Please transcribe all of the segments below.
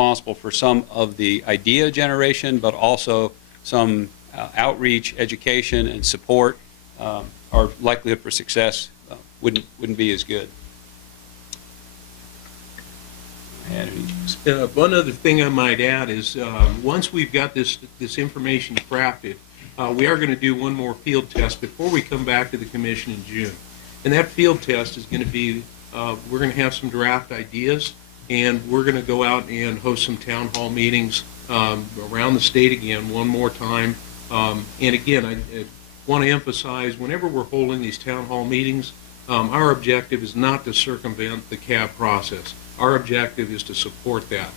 responsible for some of the idea generation, but also some outreach, education, and support. Our likelihood for success wouldn't be as good. One other thing I might add is once we've got this information crafted, we are going to do one more field test before we come back to the commission in June. And that field test is going to be, we're going to have some draft ideas, and we're going to go out and host some town hall meetings around the state again one more time. And again, I want to emphasize, whenever we're holding these town hall meetings, our objective is not to circumvent the CAB process. Our objective is to support that.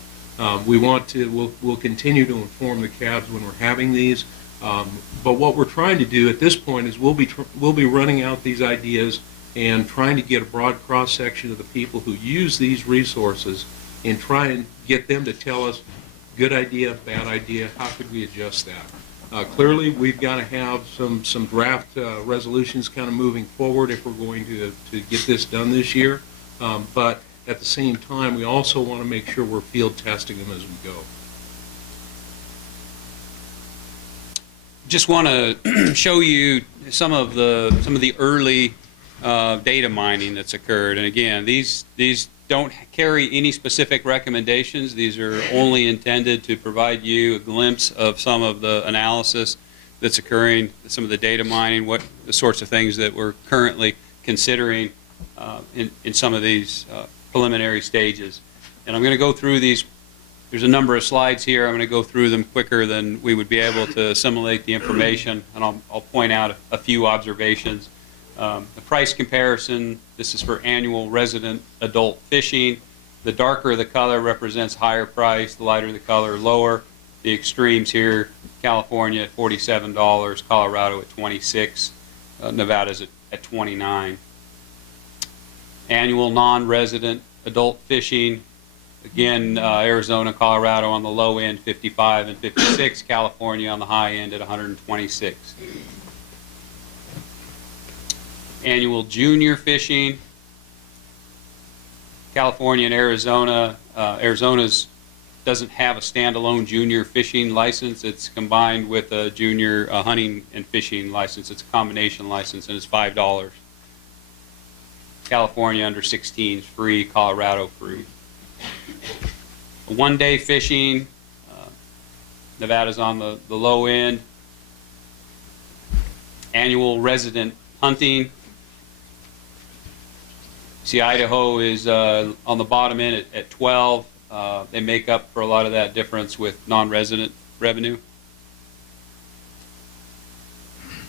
We'll continue to inform the CABs when we're having these, but what we're trying to do at this point is we'll be running out these ideas and trying to get a broad cross-section of the people who use these resources and try and get them to tell us, good idea, bad idea, how could we adjust that? Clearly, we've got to have some draft resolutions kind of moving forward if we're going to get this done this year, but at the same time, we also want to make sure we're field testing them as we go. Just want to show you some of the early data mining that's occurred. And again, these don't carry any specific recommendations. These are only intended to provide you a glimpse of some of the analysis that's occurring, some of the data mining, what the sorts of things that we're currently considering in some of these preliminary stages. And I'm going to go through these. There's a number of slides here. I'm going to go through them quicker than we would be able to assimilate the information, and I'll point out a few observations. The price comparison, this is for annual resident adult fishing. The darker the color represents higher price, the lighter the color, lower. The extremes here, California at $47, Colorado at $26, Nevada's at $29. Annual non-resident adult fishing, again, Arizona, Colorado on the low end, 55 and 56, California on the high end at 126. Annual junior fishing, California and Arizona. Arizona's doesn't have a standalone junior fishing license. It's combined with a junior hunting and fishing license. It's a combination license, and it's $5. California under 16 is free, Colorado free. One-day fishing, Nevada's on the low end. Annual resident hunting. See, Idaho is on the bottom end at 12. They make up for a lot of that difference with non-resident revenue.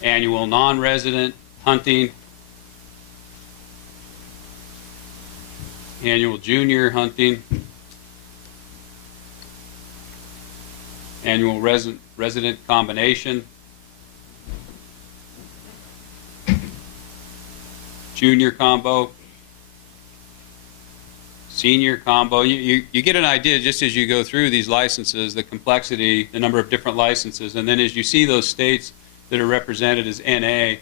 Annual non-resident hunting. Annual junior hunting. Annual resident combination. Junior combo. Senior combo. You get an idea just as you go through these licenses, the complexity, the number of different licenses, and then as you see those states that are represented as NA,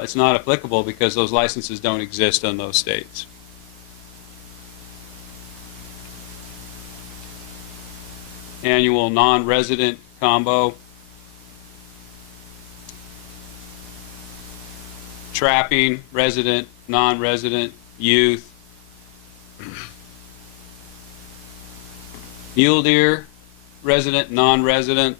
it's not applicable because those licenses don't exist in those states. Annual non-resident combo. Trapping, resident, non-resident, youth. Mule deer, resident, non-resident.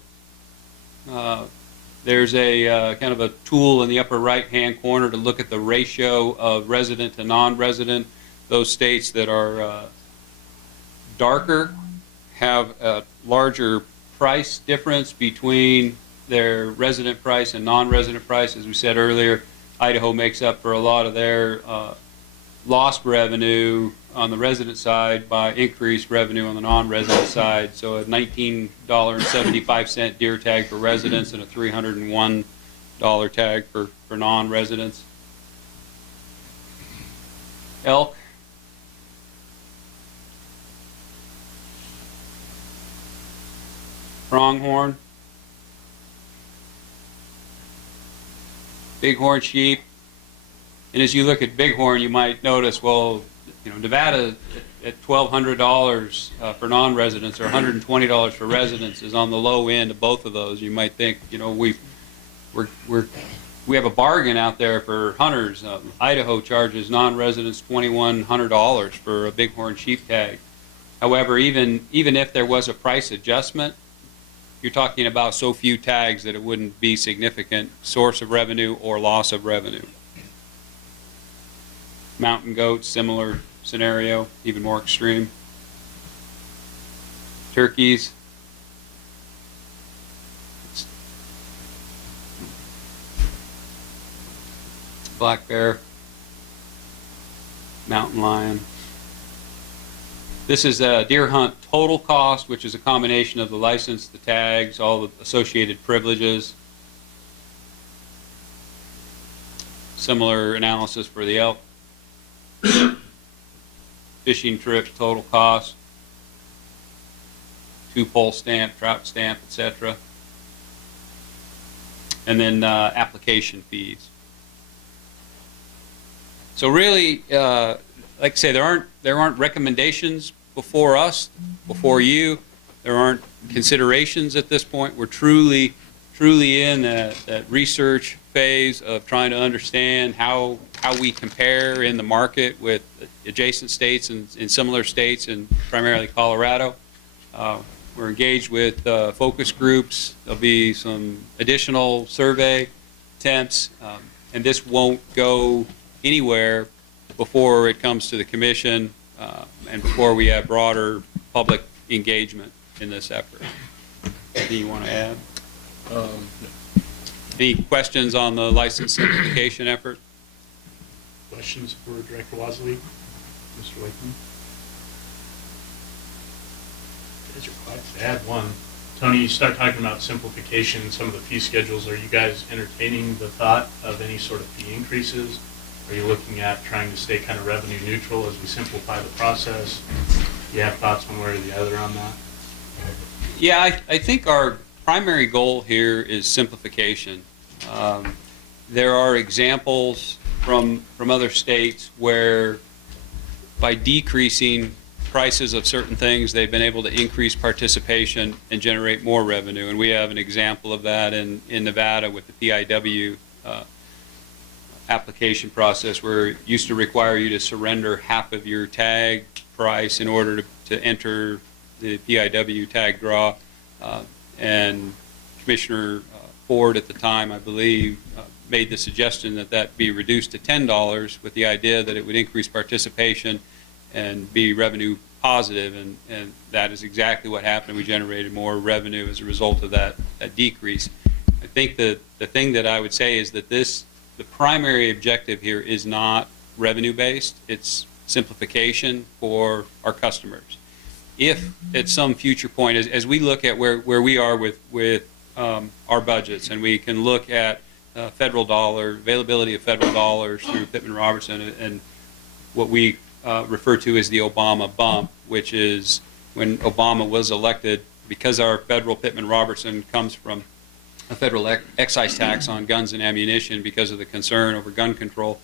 There's a kind of a tool in the upper right-hand corner to look at the ratio of resident to non-resident. Those states that are darker have a larger price difference between their resident price and non-resident price. As we said earlier, Idaho makes up for a lot of their lost revenue on the resident side by increased revenue on the non-resident side. So a $19.75 deer tag for residents and a $301 tag for non-residents. Elk. Pronghorn. Bighorn sheep. And as you look at bighorn, you might notice, well, Nevada at $1,200 for non-residents or $120 for residents is on the low end of both of those. You might think, we have a bargain out there for hunters. Idaho charges non-residents $2,100 for a bighorn sheep tag. However, even if there was a price adjustment, you're talking about so few tags that it wouldn't be significant source of revenue or loss of revenue. Mountain goats, similar scenario, even more extreme. Turkeys. Black bear. Mountain lion. This is a deer hunt total cost, which is a combination of the license, the tags, all the associated privileges. Similar analysis for the elk. Fishing trip total cost. 2-pole stamp, trout stamp, etc. And then application fees. So really, like I say, there aren't recommendations before us, before you. There aren't considerations at this point. We're truly in that research phase of trying to understand how we compare in the market with adjacent states and in similar states, and primarily Colorado. We're engaged with focus groups. There'll be some additional survey attempts, and this won't go anywhere before it comes to the commission and before we have broader public engagement in this effort. Anything you want to add? No. Any questions on the license simplification effort? Questions for Director Wasley? Mr. Wakeman? Guys are quiet. To add one. Tony, you start talking about simplification, some of the fee schedules. Are you guys entertaining the thought of any sort of fee increases? Are you looking at trying to stay kind of revenue neutral as we simplify the process? Do you have thoughts one way or the other on that? Yeah, I think our primary goal here is simplification. There are examples from other states where by decreasing prices of certain things, they've been able to increase participation and generate more revenue. And we have an example of that in Nevada with the PIW application process, where it used to require you to surrender half of your tag price in order to enter the PIW tag draw. And Commissioner Ford at the time, I believe, made the suggestion that be reduced to $10 with the idea that it would increase participation and be revenue positive, and that is exactly what happened. We generated more revenue as a result of that decrease. I think the thing that I would say is that the primary objective here is not revenue-based, it's simplification for our customers. If at some future point, as we look at where we are with our budgets, and we can look at federal dollar, availability of federal dollars through Pittman-Robertson, and what we refer to as the Obama bump, which is when Obama was elected, because our federal Pittman-Robertson comes from a federal excise tax on guns and ammunition because of the concern over gun control.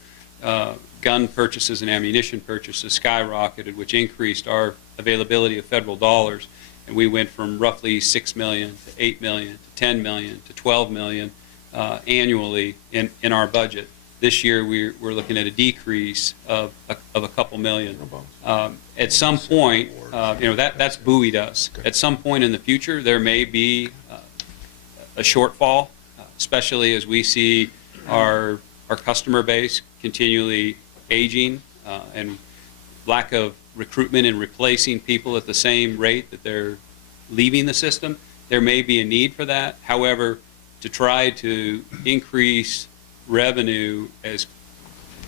Gun purchases and ammunition purchases skyrocketed, which increased our availability of federal dollars, and we went from roughly $6 million to $8 million to $10 million to $12 million annually in our budget. This year we're looking at a decrease of a couple million. At some point, that's buoyed us. At some point in the future, there may be a shortfall, especially as we see our customer base continually aging and lack of recruitment and replacing people at the same rate that they're leaving the system. There may be a need for that. However, to try to increase revenue as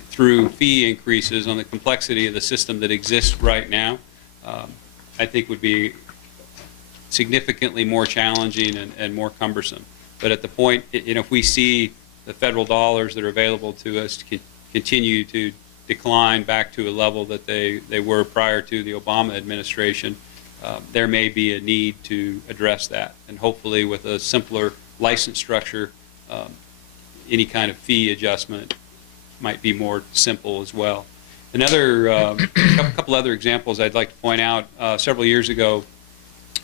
through fee increases on the complexity of the system that exists right now, I think would be significantly more challenging and more cumbersome. But at the point, if we see the federal dollars that are available to us continue to decline back to a level that they were prior to the Obama administration, there may be a need to address that. And hopefully with a simpler license structure, any kind of fee adjustment might be more simple as well. Another couple other examples I'd like to point out. Several years ago,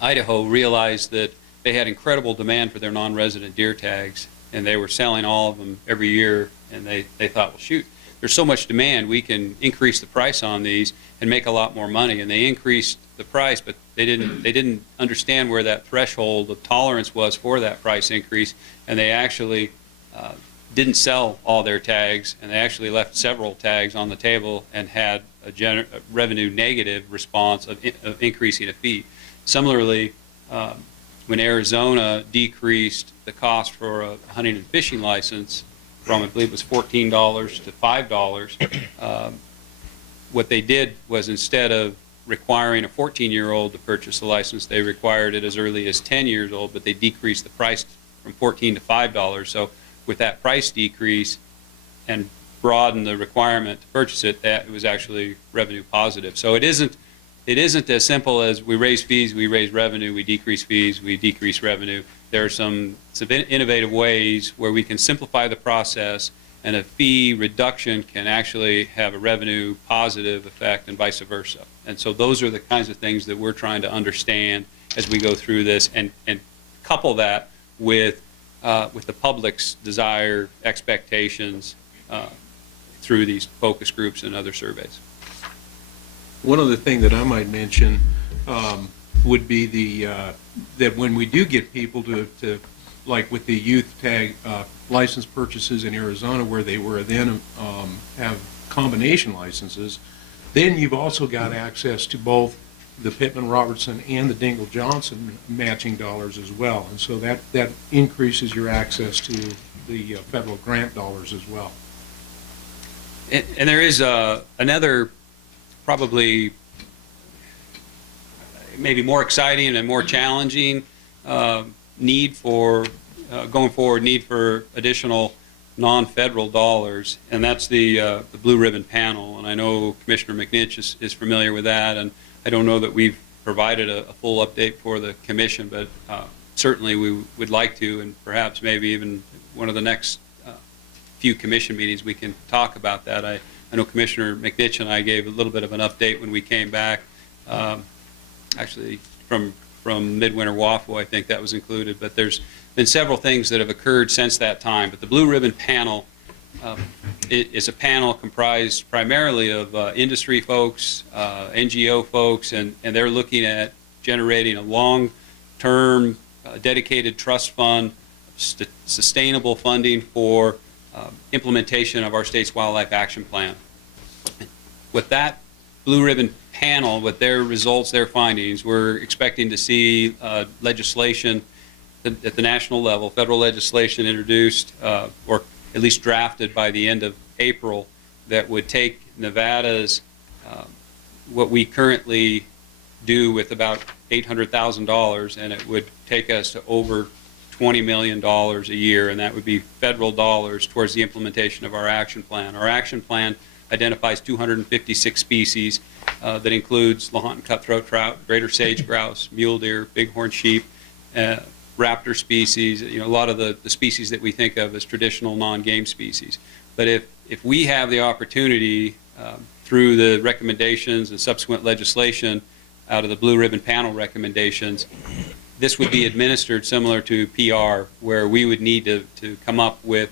Idaho realized that they had incredible demand for their non-resident deer tags, and they were selling all of them every year, and they thought, well, shoot, there's so much demand, we can increase the price on these and make a lot more money. And they increased the price, but they didn't understand where that threshold of tolerance was for that price increase, and they actually didn't sell all their tags, and they actually left several tags on the table and had a revenue negative response of increasing a fee. Similarly, when Arizona decreased the cost for a hunting and fishing license from, I believe it was $14 to $5, what they did was, instead of requiring a 14-year-old to purchase a license, they required it as early as 10 years old, but they decreased the price from $14 to $5. So with that price decrease and broaden the requirement to purchase it, that it was actually revenue positive. So it isn't as simple as we raise fees, we raise revenue, we decrease fees, we decrease revenue. There are some innovative ways where we can simplify the process, and a fee reduction can actually have a revenue positive effect, and vice versa. And so those are the kinds of things that we're trying to understand as we go through this, and couple that with the public's desire, expectations through these focus groups and other surveys. One other thing that I might mention would be that when we do get people to like with the youth tag license purchases in Arizona, where they were then have combination licenses, then you've also got access to both the Pittman-Robertson and the Dingle-Johnson matching dollars as well. And so that increases your access to the federal grant dollars as well. And there is another, probably maybe more exciting and more challenging need for going forward, need for additional non-federal dollars, and that's the Blue Ribbon Panel. And I know Commissioner McNitch is familiar with that, and I don't know that we've provided a full update for the commission, but certainly we would like to, and perhaps maybe even one of the next few commission meetings we can talk about that. I know Commissioner McNitch and I gave a little bit of an update when we came back, actually from Midwinter Waffle, I think that was included, but there's been several things that have occurred since that time. But the Blue Ribbon Panel is a panel comprised primarily of industry folks, NGO folks, and they're looking at generating a long-term dedicated trust fund, sustainable funding for implementation of our state's wildlife action plan. With that Blue Ribbon Panel, with their results, their findings, we're expecting to see legislation at the national level, federal legislation introduced or at least drafted by the end of April, that would take Nevada's what we currently do with about $800,000, and it would take us to over $20 million a year, and that would be federal dollars towards the implementation of our action plan. Our action plan identifies 256 species that includes Lahontan cutthroat trout, greater sage grouse, mule deer, bighorn sheep, raptor species, a lot of the species that we think of as traditional non-game species. But if we have the opportunity through the recommendations and subsequent legislation out of the Blue Ribbon Panel recommendations, this would be administered similar to PR, where we would need to come up with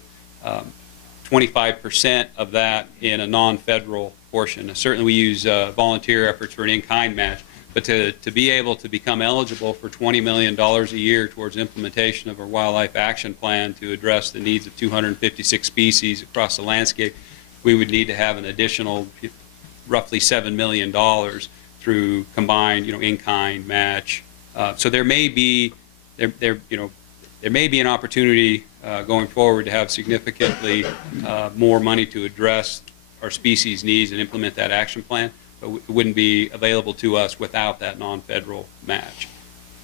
25% of that in a non-federal portion. Now, certainly we use volunteer efforts for an in-kind match, but to be able to become eligible for $20 million a year towards implementation of our wildlife action plan to address the needs of 256 species across the landscape, we would need to have an additional roughly $7 million through combined, in-kind match. So there may be there may be an opportunity going forward to have significantly more money to address our species needs and implement that action plan, but it wouldn't be available to us without that non-federal match.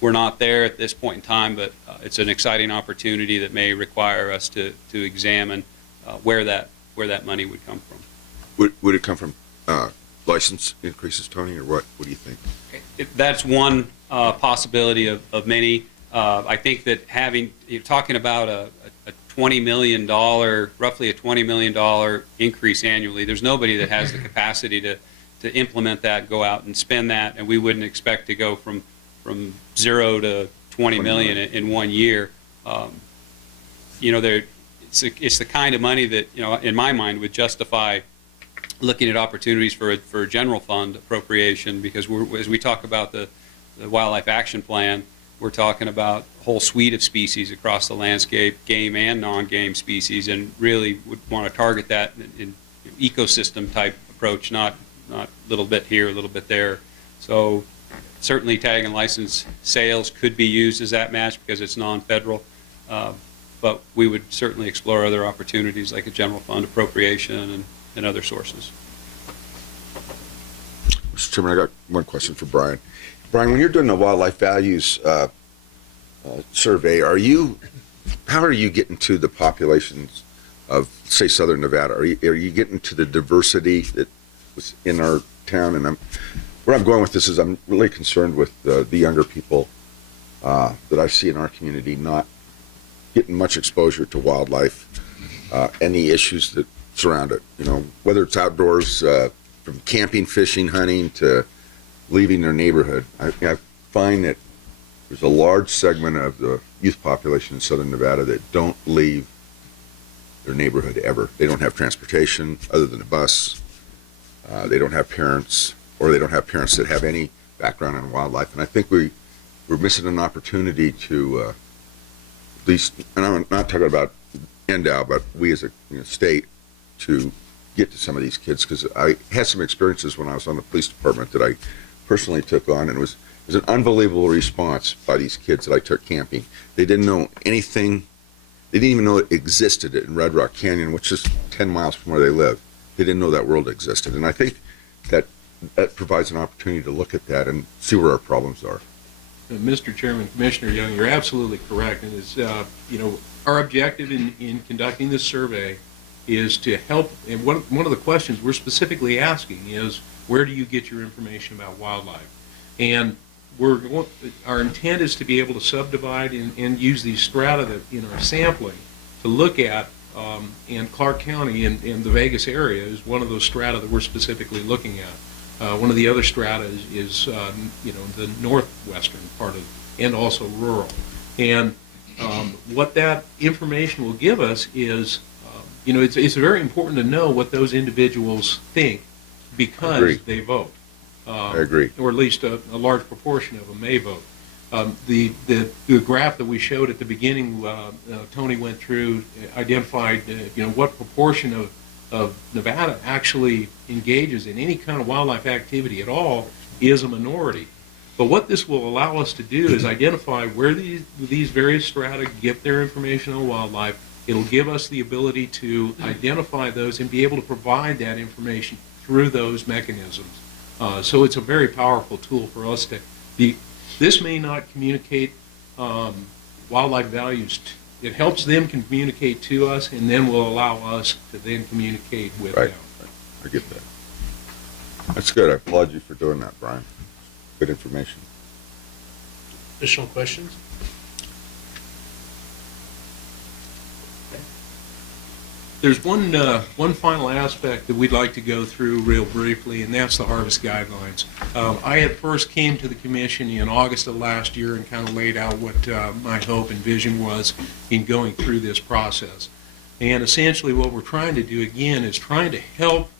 We're not there at this point in time, but it's an exciting opportunity that may require us to examine where that money would come from. Would it come from license increases, Tony, or what? What do you think? That's one possibility of many. I think that you're talking about a $20 million, roughly a $20 million increase annually. There's nobody that has the capacity to implement that, and go out and spend that, and we wouldn't expect to go from 0 to 20 million in 1 year. You know, it's the kind of money that, you know, in my mind would justify looking at opportunities for a general fund appropriation, because as we talk about the Wildlife Action Plan, we're talking about a whole suite of species across the landscape, game and non-game species, and really would want to target that in ecosystem type approach, not a little bit here, a little bit there. So certainly tag and license sales could be used as that match because it's non-federal, but we would certainly explore other opportunities like a general fund appropriation and other sources. Mr. Chairman, I got one question for Brian. Brian, when you're doing the wildlife values survey, how are you getting to the populations of, say, Southern Nevada? Are you getting to the diversity that was in our town? And where I'm going with this is I'm really concerned with the younger people that I see in our community not getting much exposure to wildlife and the issues that surround it. You know, whether it's outdoors, from camping, fishing, hunting, to leaving their neighborhood. I find that there's a large segment of the youth population in Southern Nevada that don't leave their neighborhood ever. They don't have transportation other than a bus. They don't have parents, or they don't have parents that have any background in wildlife. And I think we're missing an opportunity to at least, and I'm not talking about NDOW, but we as a state, to get to some of these kids, because I had some experiences when I was on the police department that I personally took on, and it was an unbelievable response by these kids that I took camping. They didn't know anything. They didn't even know it existed in Red Rock Canyon, which is 10 miles from where they live. They didn't know that world existed. And I think that provides an opportunity to look at that and see where our problems are. Mr. Chairman, Commissioner Young, you're absolutely correct. And it's, our objective in conducting this survey is to help. And one of the questions we're specifically asking is, where do you get your information about wildlife? And our intent is to be able to subdivide and use these strata that in our sampling to look at, and Clark County and the Vegas area is one of those strata that we're specifically looking at. One of the other strata is the northwestern part of, and also rural. And what that information will give us is, it's very important to know what those individuals think because Agreed. they vote. I agree. Or at least a large proportion of them may vote. The graph that we showed at the beginning, Tony went through, identified, what proportion of Nevada actually engages in any kind of wildlife activity at all is a minority. But what this will allow us to do is identify where these various strata get their information on wildlife. It'll give us the ability to identify those and be able to provide that information through those mechanisms. So it's a very powerful tool for us to be. This may not communicate wildlife values. It helps them communicate to us, and then will allow us to then communicate with them. I get that. That's good. I applaud you for doing that, Brian. Good information. Additional questions? There's one final aspect that we'd like to go through real briefly, and that's the harvest guidelines. I had first came to the commission in August of last year and kind of laid out what my hope and vision was in going through this process. And essentially what we're trying to do, again, is trying to help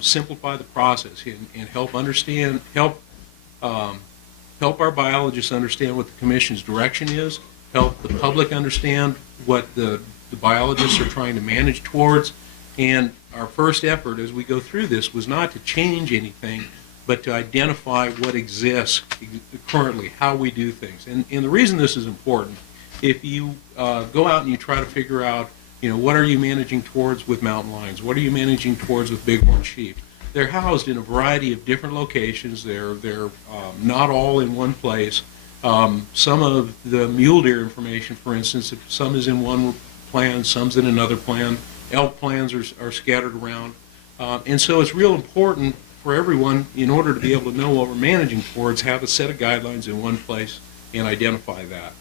simplify the process and help our biologists understand what the commission's direction is, help the public understand what the biologists are trying to manage towards. And our first effort as we go through this was not to change anything, but to identify what exists currently, how we do things. And the reason this is important, if you go out and you try to figure out, what are you managing towards with mountain lions? What are you managing towards with bighorn sheep? They're housed in a variety of different locations. They're not all in one place. Some of the mule deer information, for instance, some is in one plan, some's in another plan. Elk plans are scattered around. And so it's real important for everyone, in order to be able to know what we're managing towards, have a set of guidelines in one place and identify that.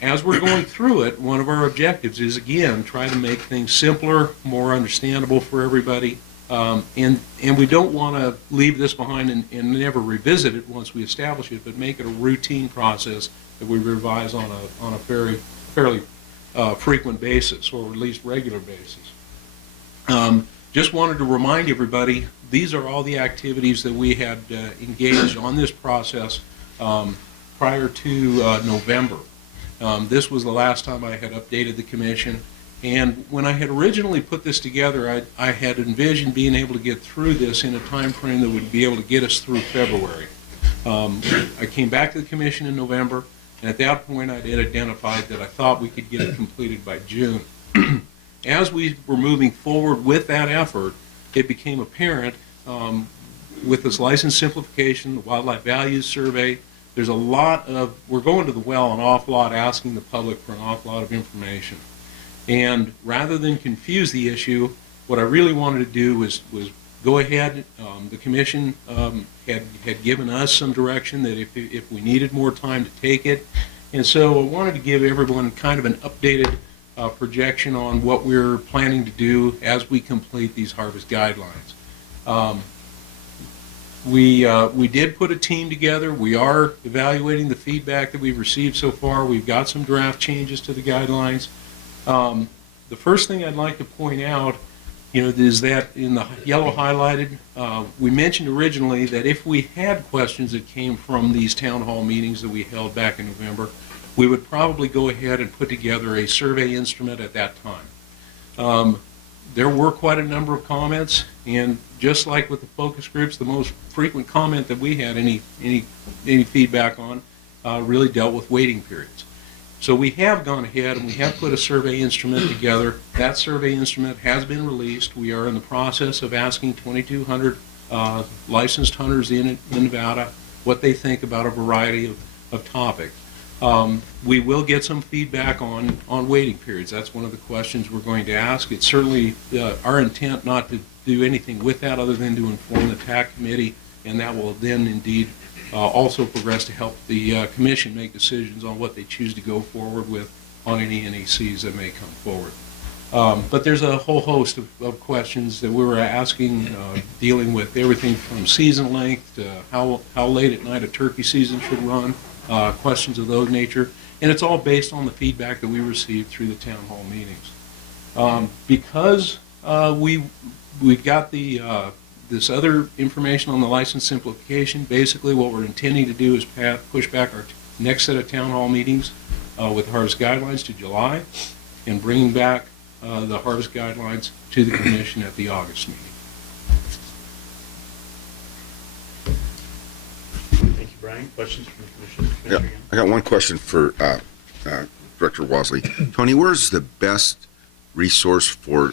As we're going through it, one of our objectives is, again, try to make things simpler, more understandable for everybody. And we don't want to leave this behind and never revisit it once we establish it, but make it a routine process that we revise on a fairly frequent basis, or at least regular basis. Just wanted to remind everybody, these are all the activities that we had engaged on this process prior to November. This was the last time I had updated the commission, and when I had originally put this together, I had envisioned being able to get through this in a time frame that would be able to get us through February. I came back to the commission in November, and at that point I had identified that I thought we could get it completed by June. As we were moving forward with that effort, it became apparent with this license simplification, the wildlife values survey, there's a lot of, we're going to the well an awful lot, asking the public for an awful lot of information. And rather than confuse the issue, what I really wanted to do was go ahead. The commission had given us some direction that if we needed more time to take it. And so I wanted to give everyone kind of an updated projection on what we're planning to do as we complete these harvest guidelines. We did put a team together. We are evaluating the feedback that we've received so far. We've got some draft changes to the guidelines. The first thing I'd like to point out, is that in the yellow highlighted, we mentioned originally that if we had questions that came from these town hall meetings that we held back in November, we would probably go ahead and put together a survey instrument at that time. There were quite a number of comments, and just like with the focus groups, the most frequent comment that we had any feedback on really dealt with waiting periods. So we have gone ahead and we have put a survey instrument together. That survey instrument has been released. We are in the process of asking 2,200 licensed hunters in Nevada what they think about a variety of topics. We will get some feedback on waiting periods. That's one of the questions we're going to ask. It's certainly our intent not to do anything with that other than to inform the TAC committee, and that will then indeed also progress to help the commission make decisions on what they choose to go forward with on any NECs that may come forward. But there's a whole host of questions that we were asking, dealing with everything from season length to how late at night a turkey season should run, questions of those nature, and it's all based on the feedback that we received through the town hall meetings. Because we've got this other information on the license simplification, basically what we're intending to do is push back our next set of town hall meetings with the harvest guidelines to July, and bringing back the harvest guidelines to the commission at the August meeting. Thank you, Brian. Questions from the commission? Yeah, I got one question for Director Wasley. Tony, where's the best resource for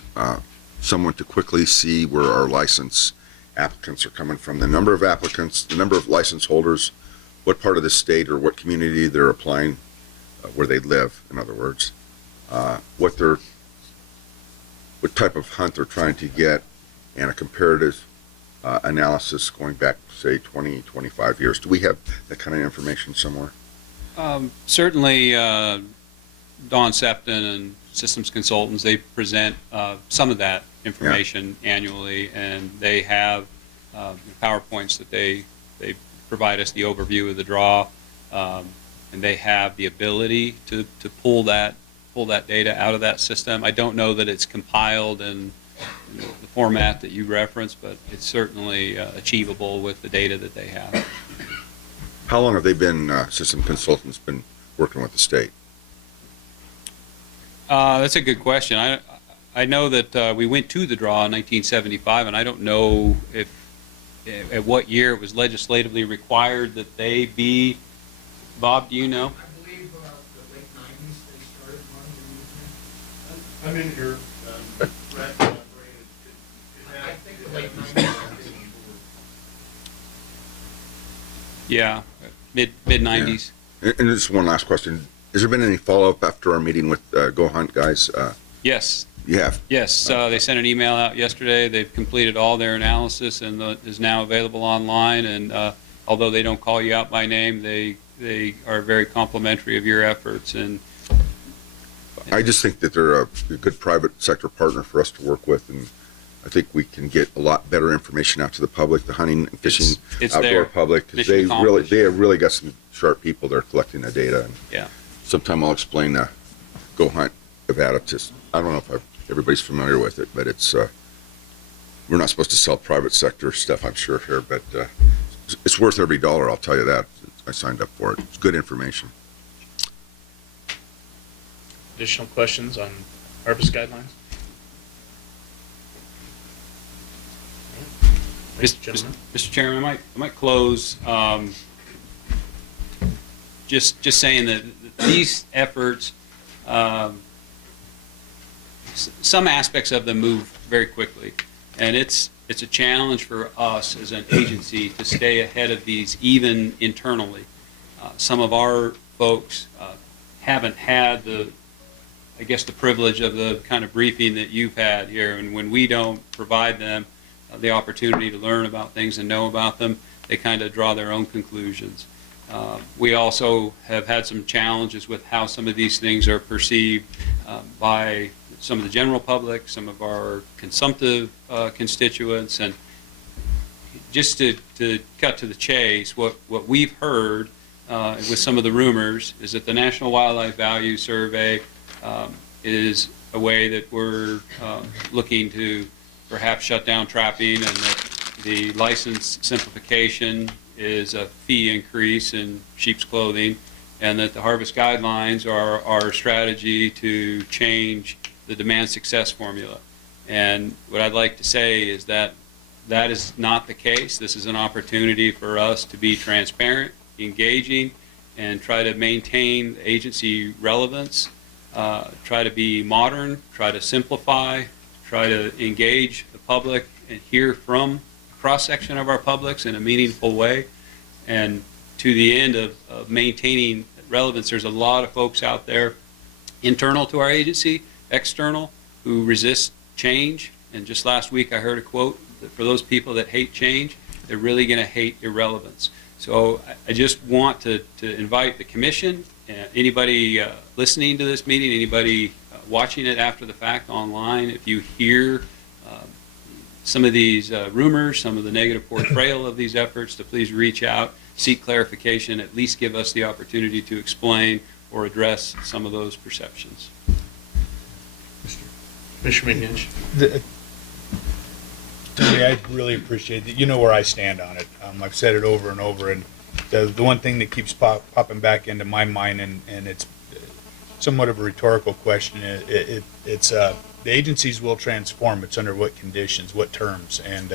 someone to quickly see where our license applicants are coming from? The number of applicants, the number of license holders, what part of the state or what community they're applying, where they live, in other words, what type of hunt they're trying to get, and a comparative analysis going back, say, 20, 25 years. Do we have that kind of information somewhere? Certainly, Dawn Septon and Systems Consultants, they present some of that information annually, and they have PowerPoints that they provide us the overview of the draw, and they have the ability to pull that data out of that system. I don't know that it's compiled in the format that you referenced, but it's certainly achievable with the data that they have. How long have they been, System Consultants, been working with the state? That's a good question. I know that we went to the draw in 1975, and I don't know if at what year it was legislatively required that they be. Bob, do you know? I believe the late 90s they started one. I'm in here. I think the late 90s. Yeah, mid 90s. And just one last question. Has there been any follow-up after our meeting with Go Hunt guys? Yes. You have? Yes, they sent an email out yesterday. They've completed all their analysis and is now available online. And although they don't call you out by name, they are very complimentary of your efforts. And I just think that they're a good private sector partner for us to work with, and I think we can get a lot better information out to the public, the hunting and fishing It's outdoor there. public, because Mission accomplished. they have really got some sharp people there collecting the data. And Yeah. sometime I'll explain the Go Hunt Nevada. I don't know if everybody's familiar with it, but it's we're not supposed to sell private sector stuff, I'm sure here, but it's worth every dollar. I'll tell you that. I signed up for it. It's good information. Additional questions on harvest guidelines? Thanks, gentlemen. Mr. Chairman, I might close just saying that these efforts, some aspects of them move very quickly, and it's a challenge for us as an agency to stay ahead of these, even internally. Some of our folks haven't had the privilege of the kind of briefing that you've had here, and when we don't provide them the opportunity to learn about things and know about them, they kind of draw their own conclusions. We also have had some challenges with how some of these things are perceived by some of the general public, some of our consumptive constituents, and just to cut to the chase, what we've heard with some of the rumors is that the National Wildlife Value Survey is a way that we're looking to perhaps shut down trapping, and that the license simplification is a fee increase in sheep's clothing, and that the harvest guidelines are our strategy to change the demand success formula. And what I'd like to say is that that is not the case. This is an opportunity for us to be transparent, engaging, and try to maintain agency relevance, try to be modern, try to simplify, try to engage the public and hear from a cross-section of our publics in a meaningful way. And to the end of maintaining relevance, there's a lot of folks out there, internal to our agency, external, who resist change. And just last week I heard a quote that for those people that hate change, they're really going to hate irrelevance. So I just want to invite the commission, anybody listening to this meeting, anybody watching it after the fact online, if you hear some of these rumors, some of the negative portrayal of these efforts, to please reach out, seek clarification, at least give us the opportunity to explain or address some of those perceptions. Commissioner McNinch? Tony, I really appreciate that. You know where I stand on it. I've said it over and over, and the one thing that keeps popping back into my mind, and it's somewhat of a rhetorical question, it's the agencies will transform. It's under what conditions, what terms, and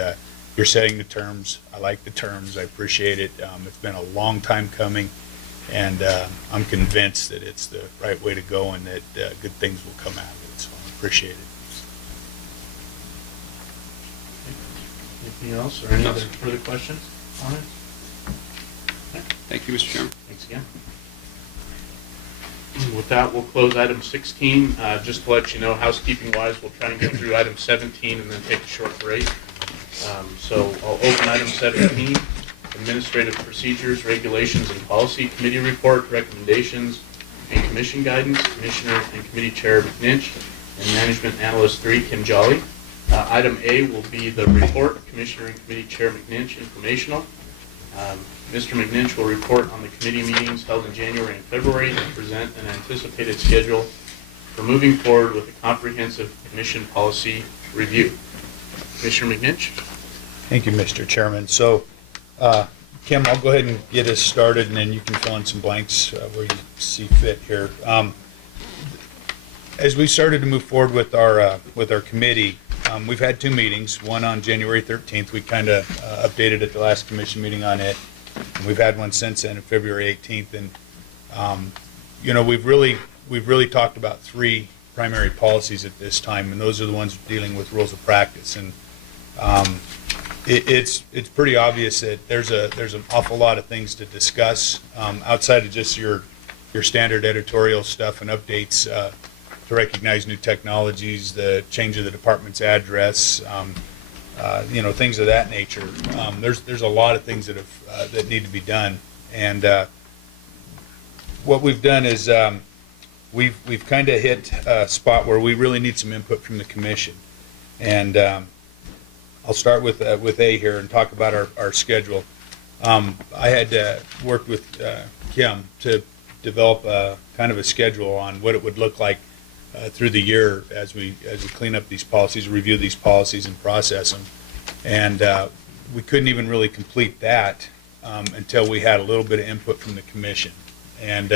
you're setting the terms. I like the terms. I appreciate it. It's been a long time coming, and I'm convinced that it's the right way to go, and that good things will come out of it. So I appreciate it. Anything else, or any other further questions on it? Thank you, Mr. Chairman. Thanks again. With that, we'll close item 16. Just to let you know, housekeeping-wise, we'll try and get through item 17 and then take a short break. So I'll open item 17, Administrative Procedures, Regulations, and Policy Committee Report, Recommendations, and Commission Guidance. Commissioner and Committee Chair McNinch and Management Analyst 3, Kim Jolly. Item A will be the report of Commissioner and Committee Chair McNinch, informational. Mr. McNinch will report on the committee meetings held in January and February and present an anticipated schedule for moving forward with a comprehensive commission policy review. Commissioner McNinch? Thank you, Mr. Chairman. So, Kim, I'll go ahead and get us started, and then you can fill in some blanks where you see fit here. As we started to move forward with our committee, we've had two meetings, one on January 13th. We kind of updated at the last commission meeting on it. And we've had one since then, on February 18th. And, we've really talked about three primary policies at this time, and those are the ones dealing with rules of practice. And it's pretty obvious that there's an awful lot of things to discuss outside of just your standard editorial stuff and updates to recognize new technologies, the change of the department's address, things of that nature. There's a lot of things that need to be done, and what we've done is we've kind of hit a spot where we really need some input from the commission. And I'll start with A here and talk about our schedule. I had worked with Kim to develop kind of a schedule on what it would look like through the year as we clean up these policies, review these policies, and process them. And we couldn't even really complete that until we had a little bit of input from the commission. And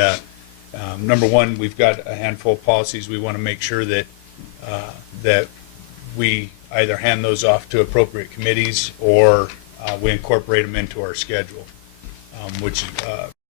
number one, we've got a handful of policies. We want to make sure that that we either hand those off to appropriate committees or we incorporate them into our schedule, which